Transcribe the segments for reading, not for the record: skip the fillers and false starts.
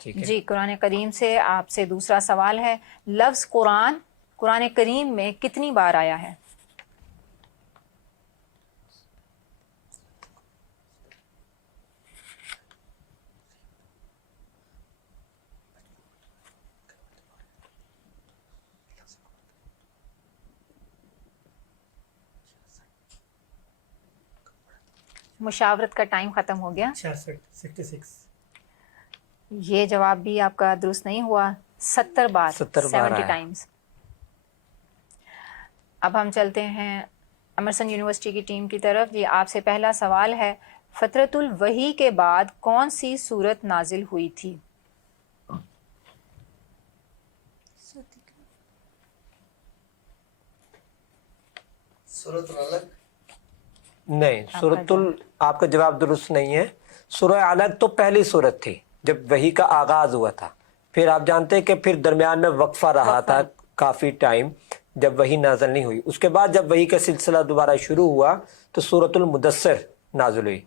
ٹھیک ہے. جی قرآن کریم سے آپ سے دوسرا سوال ہے، لفظ قرآن کریم میں کتنی بار آیا ہے؟ مشاورت کا ٹائم ختم ہو گیا. 66. یہ جواب بھی آپ کا درست نہیں ہوا. 70 بار 70 بار 70 آیا. ٹائمز. اب ہم چلتے ہیں امرسن یونیورسٹی کی ٹیم کی طرف. جی آپ سے پہلا سوال ہے، فترۃ الوحی کے بعد کون سی سورت نازل ہوئی تھی؟ سورۃ العلق. نہیں، آپ کا جواب درست نہیں ہے. سورہ علق تو پہلی سورت تھی جب وحی کا آغاز ہوا تھا. پھر آپ جانتے ہیں کہ پھر درمیان میں وقفہ رہا تھا کافی ٹائم جب وحی نازل نہیں ہوئی. اس کے بعد جب وحی کا سلسلہ دوبارہ شروع ہوا تو سورۃ المدثر نازل ہوئی.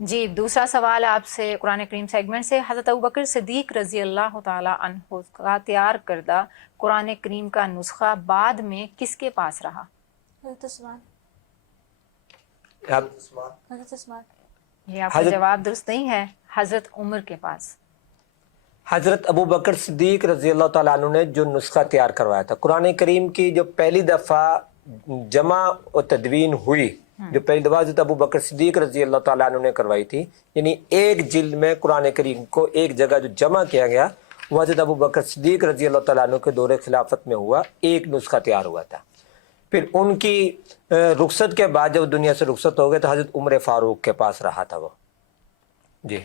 جی دوسرا سوال آپ سے قرآن کریم سیگمنٹ سے، حضرت ابوبکر صدیق رضی اللہ تعالی عنہ کا تیار کردہ قرآن کریم کا نسخہ بعد میں کس کے پاس رہا؟ یہ آپ کا جواب درست نہیں ہے، حضرت عمر کے پاس. حضرت ابو بکر صدیق رضی اللہ تعالیٰ عنہ نے جو نسخہ تیار کروایا تھا قرآن کریم کی، جو پہلی دفعہ جمع و تدوین ہوئی، جو پہلی دفعہ حضرت ابو بکر صدیق رضی اللہ تعالیٰ عنہ نے کروائی تھی، یعنی ایک جلد میں قرآن کریم کو ایک جگہ جو جمع کیا گیا وہ حضرت ابو بکر صدیق رضی اللہ تعالیٰ عنہ کے دور خلافت میں ہوا. ایک نسخہ تیار ہوا تھا. پھر ان کی رخصت کے بعد جب دنیا سے رخصت ہو گئے تو حضرت عمر فاروق کے پاس رہا تھا وہ. جی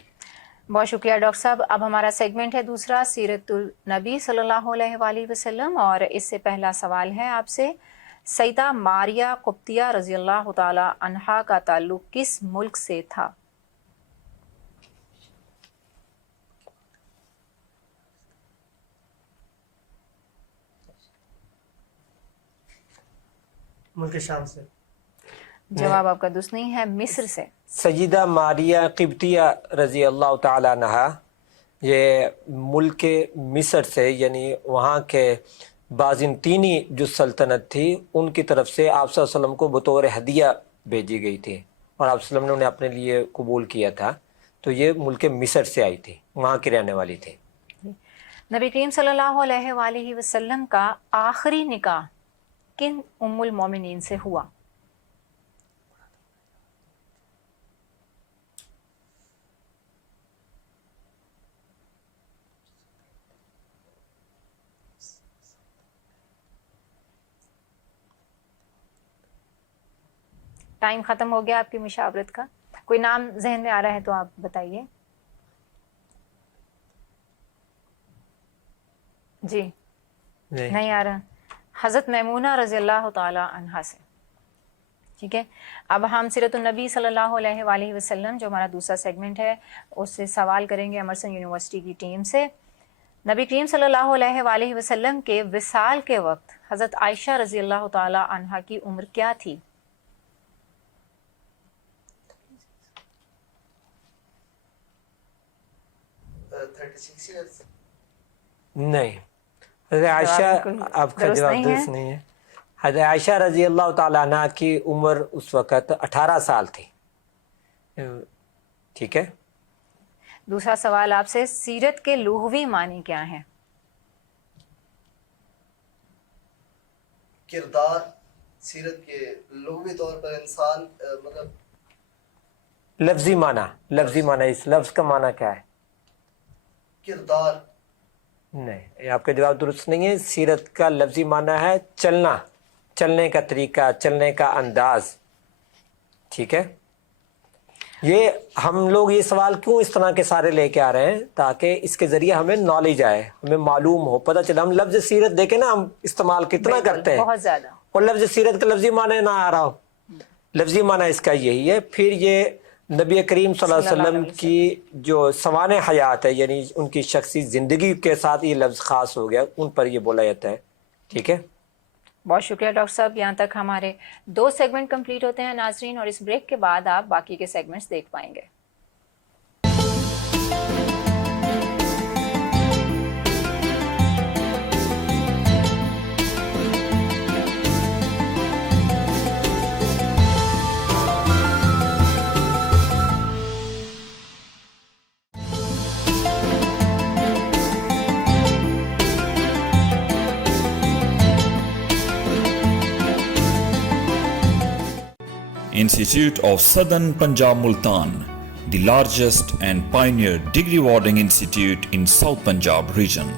بہت شکریہ ڈاکٹر صاحب. اب ہمارا سیگمنٹ ہے دوسرا، سیرت النبی صلی اللہ علیہ وآلہ وسلم، اور اس سے پہلا سوال ہے آپ سے، سیدہ ماریہ قبطیہ رضی اللہ تعالی عنہا کا تعلق کس ملک سے تھا؟ ملک شام سے. جواب آپ کا درست نہیں ہے، مصر سے. سیدہ ماریہ قبطیہ رضی اللہ تعالی عنہا یہ ملک مصر سے، یعنی وہاں کے بازنطینی جو سلطنت تھی ان کی طرف سے آپ صلی اللہ علیہ وسلم کو بطور ہدیہ بھیجی گئی تھی اور آپ صلی اللہ علیہ وسلم نے انہیں اپنے لیے قبول کیا تھا. تو یہ ملک مصر سے آئی تھی، وہاں کی رہنے والی تھی. نبی کریم صلی اللہ علیہ وآلہ وسلم کا آخری نکاح کن ام المومنین سے ہوا؟ ٹائم ختم ہو گیا آپ کی مشاورت کا. کوئی نام ذہن میں آ رہا ہے تو آپ بتائیے. جی نہیں آ رہا. حضرت میمونہ رضی اللہ تعالی عنہا سے. ٹھیک ہے، اب ہم سیرت النبی صلی اللہ علیہ وآلہ وسلم جو ہمارا دوسرا سیگمنٹ ہے اس سے سوال کریں گے امرسن یونیورسٹی کی ٹیم سے. نبی کریم صلی اللہ علیہ وآلہ وسلم کے وصال کے وقت حضرت عائشہ رضی اللہ تعالی عنہا کی عمر کیا تھی؟ نہیں، حضرت عائشہ، آپ کا جواب درست نہیں ہے. حضرت عائشہ رضی اللہ تعالیٰ عنہ کی عمر اس وقت 18 سال تھی. ٹھیک ہے. دوسرا سوال آپ سے، سیرت کے لغوی معنی کیا ہیں؟ کردار. سیرت کے لغوی طور پر انسان مطلب لفظی معنی اس لفظ کا معنی کیا ہے؟ کردار. نہیں، یہ آپ کا جواب درست نہیں ہے. سیرت کا لفظی معنی ہے چلنا، چلنے کا طریقہ، چلنے کا انداز. ٹھیک ہے. یہ ہم لوگ یہ سوال کیوں اس طرح کے سارے لے کے آ رہے ہیں تاکہ اس کے ذریعے ہمیں نالج آئے، ہمیں معلوم ہو، پتہ چلے. ہم لفظ سیرت دیکھیں نا ہم استعمال کتنا کرتے ہیں، بہت زیادہ، اور لفظ سیرت کا لفظی معنی نہ آ رہا ہو. لفظی معنی اس کا یہی ہے. پھر یہ نبی کریم صلی اللہ علیہ وسلم کی جو سوانح حیات ہے، یعنی ان کی شخصی زندگی کے ساتھ یہ لفظ خاص ہو گیا، ان پر یہ بولا جاتا ہے. ٹھیک ہے. بہت شکریہ ڈاکٹر صاحب. یہاں تک ہمارے 2 سیگمنٹ کمپلیٹ ہوتے ہیں ناظرین، اور اس بریک کے بعد آپ باقی کے سیگمنٹس دیکھ پائیں گے. Institute of Southern Punjab Multan, the largest and pioneer degree awarding institute in South Punjab region.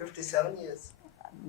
57 years।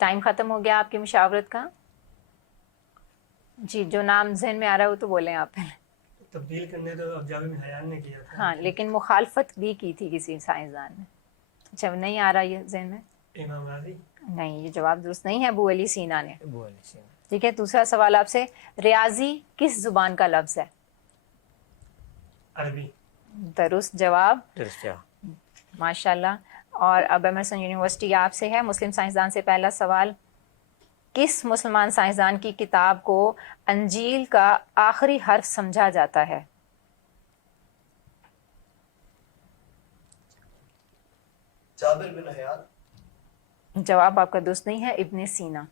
Time ختم ہو گیا آپ کی مشاورت کا. جی جو نام ذہن میں آ رہا ہے وہ تو بولیں آپ پہلے. تبدیل کرنے تو اب جاوید بن حیان نے کیا تھا. ہاں لیکن مخالفت بھی کی تھی کسی سائنسدان نے. اچھا نہیں آ رہا یہ ذہن میں؟ امام غازی. نہیں یہ جواب درست نہیں ہے. ابو علی سینا نے. ابو علی سینا. ٹھیک ہے. دوسرا سوال آپ سے, ریاضی کس زبان کا لفظ ہے؟ عربی. درست جواب. درست جواب. ماشاء اللہ. اور اب ایمرسن یونیورسٹی آپ سے ہے. مسلم سائنسدان سے پہلا سوال, کس مسلمان سائنسدان کی کتاب کو انجیل کا آخری حرف سمجھا جاتا ہے؟ جابر بن حیان. جواب آپ کا درست نہیں ہے, ابن سینا.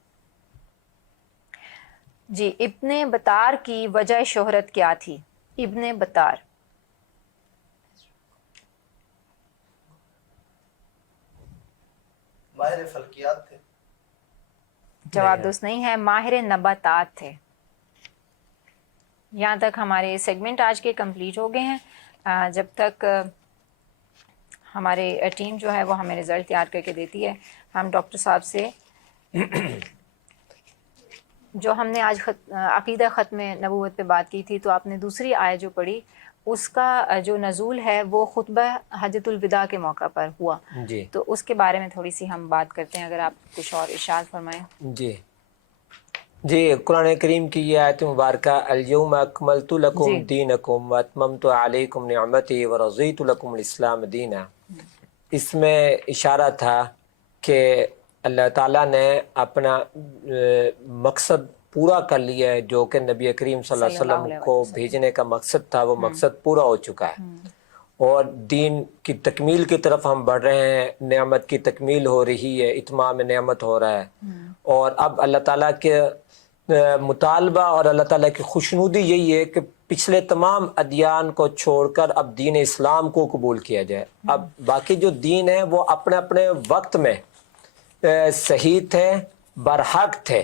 جی ابن بطار کی وجہ شہرت کیا تھی؟ ابن بطار. ماہر فلکیات تھے. جواب درست نہیں ہے, ماہر نباتات تھے. یہاں تک ہمارے سیگمنٹ آج کے کمپلیٹ ہو گئے ہیں. جب تک ہمارے ٹیم جو ہے وہ ہمیں رزلٹ تیار کر کے دیتی ہے, ہم ڈاکٹر صاحب سے جو ہم نے آج عقیدہ ختم نبوت پہ بات کی تھی, تو آپ نے دوسری آیت جو پڑھی اس کا جو نزول ہے وہ خطبہ حجۃ الوداع کے موقع پر ہوا. جی تو اس کے بارے میں تھوڑی سی ہم بات کرتے ہیں, اگر آپ کچھ اور ارشاد فرمائیں. جی قرآن کریم کی یہ آیت مبارکہ, الیوم اکملت لکم جی. دینکم واتممت علیکم نعمتی ورضیت لکم الاسلام دینا, اس میں اشارہ تھا کہ اللہ تعالیٰ نے اپنا مقصد پورا کر لیا ہے, جو کہ نبی کریم صلی اللہ علیہ وسلم کو بھیجنے کا مقصد تھا, وہ مقصد پورا ہو چکا ہے, اور دین کی تکمیل کی طرف ہم بڑھ رہے ہیں. نعمت کی تکمیل ہو رہی ہے, اتمام نعمت ہو رہا ہے, اور اب اللہ تعالیٰ کے مطالبہ اور اللہ تعالیٰ کی خوشنودی یہی ہے کہ پچھلے تمام ادیان کو چھوڑ کر اب دین اسلام کو قبول کیا جائے. اب باقی جو دین ہیں وہ اپنے اپنے وقت میں صحیح تھے, برحق تھے,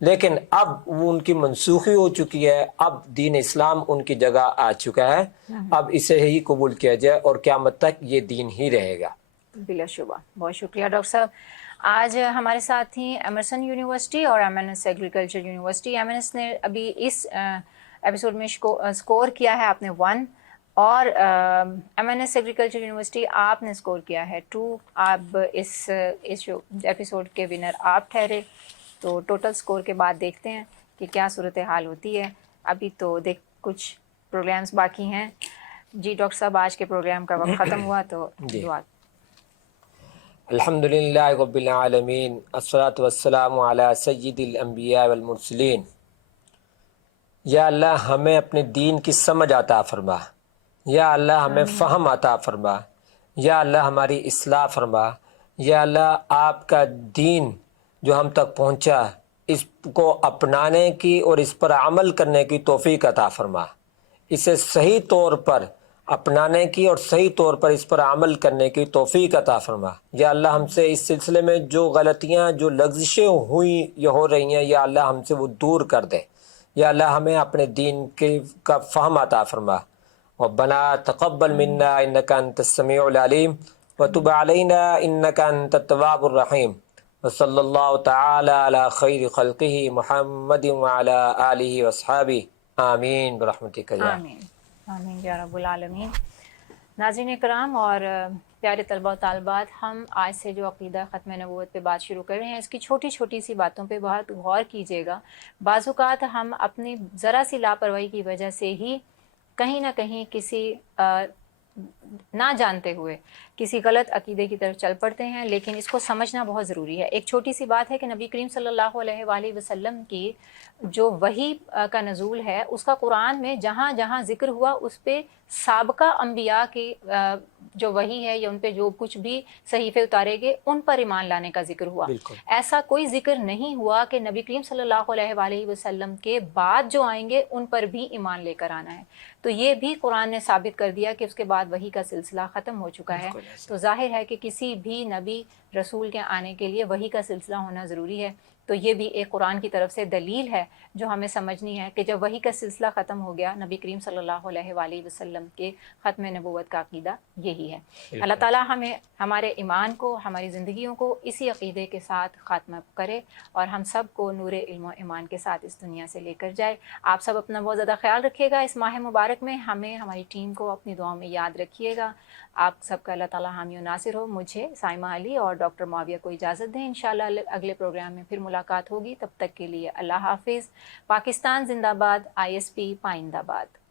لیکن اب وہ ان کی منسوخی ہو چکی ہے. اب دین اسلام ان کی جگہ آ چکا ہے, اب اسے ہی قبول کیا جائے اور قیامت تک یہ دین ہی رہے گا. بلا شبہ. بہت شکریہ ڈاکٹر صاحب. آج ہمارے ساتھ تھیں ایمرسن یونیورسٹی اور M N S agriculture university. M N S نے ابھی اس ایپیسوڈ میں اسکور کیا ہے آپ نے 1, اور M N S agriculture university آپ نے اسکور کیا ہے 2. اب اس ایپیسوڈ کے ونر آپ ٹھہرے. تو ٹوٹل اسکور کے بعد دیکھتے ہیں کہ کیا صورتحال ہوتی ہے. ابھی تو کچھ پروگرامز باقی ہیں. جی ڈاکٹر صاحب آج کے پروگرام کا وقت ختم ہوا, تو دعا. الحمدللہ رب العالمین, الصلاۃ والسلام علی سید الانبیاء والمرسلین. یا اللہ ہمیں اپنے دین کی سمجھ عطا فرما, یا اللہ ہمیں فہم عطا فرما, یا اللہ ہماری اصلاح فرما, یا اللہ آپ کا دین جو ہم تک پہنچا اس کو اپنانے کی اور اس پر عمل کرنے کی توفیق عطا فرما, اسے صحیح طور پر اپنانے کی اور صحیح طور پر اس پر عمل کرنے کی توفیق عطا فرما. یا اللہ ہم سے اس سلسلے میں جو غلطیاں, جو لغزشیں ہوئیں یا ہو رہی ہیں, یا اللہ ہم سے وہ دور کر دے. یا اللہ ہمیں اپنے دین کا فہم عطا فرما. ربنا تقبل منا انک انت السمیع العلیم وتب علینا انک انت التواب الرحیم. وصلی اللہ تعالی علی خیر خلقہ محمد وعلی آلہ واصحابہ. آمین برحمتک یا آمین آمین یا رب العالمین. ناظرین کرام اور پیارے طلبہ و طالبات, ہم آج سے جو عقیدہ ختم نبوت پہ بات شروع کر رہے ہیں, اس کی چھوٹی چھوٹی سی باتوں پہ بہت غور کیجیے گا. بعض اوقات ہم اپنی ذرا سی لاپرواہی کی وجہ سے ہی کہیں نہ کہیں کسی نہ جانتے ہوئے کسی غلط عقیدے کی طرف چل پڑتے ہیں, لیکن اس کو سمجھنا بہت ضروری ہے. ایک چھوٹی سی بات ہے کہ نبی کریم صلی اللہ علیہ وآلہ وسلم کی جو وحی کا نزول ہے, اس کا قرآن میں جہاں جہاں ذکر ہوا اس پہ سابقہ انبیاء کی جو وحی ہے یا ان پہ جو کچھ بھی صحیفے اتارے گئے ان پر ایمان لانے کا ذکر ہوا. ایسا کوئی ذکر نہیں ہوا کہ نبی کریم صلی اللہ علیہ وآلہ وسلم کے بعد جو آئیں گے ان پر بھی ایمان لے کر آنا ہے. تو یہ بھی قرآن نے ثابت کر دیا کہ اس کے بعد وحی کا سلسلہ ختم ہو چکا ہے. تو ظاہر ہے کہ کسی بھی نبی رسول کے آنے کے لیے وحی کا سلسلہ ہونا ضروری ہے. تو یہ بھی ایک قرآن کی طرف سے دلیل ہے جو ہمیں سمجھنی ہے کہ جب وحی کا سلسلہ ختم ہو گیا، نبی کریم صلی اللہ علیہ وآلہ وسلم کے ختم نبوت کا عقیدہ یہی ہے۔ اللہ تعالیٰ ہمیں ہمارے ایمان کو، ہماری زندگیوں کو اسی عقیدے کے ساتھ خاتمہ کرے اور ہم سب کو نور علم و ایمان کے ساتھ اس دنیا سے لے کر جائے۔ آپ سب اپنا بہت زیادہ خیال رکھیے گا اس ماہ مبارک میں، ہمیں ہماری ٹیم کو اپنی دعاؤں میں یاد رکھیے گا۔ آپ سب کا اللہ تعالیٰ حامی و ناصر ہو۔ مجھے سائمہ علی اور ڈاکٹر معاویہ کو اجازت دیں، انشاءاللہ اگلے پروگرام میں پھر ملاقات ہوگی، تب تک کے لیے اللہ حافظ۔ پاکستان زندہ باد، ISP پائندہ باد۔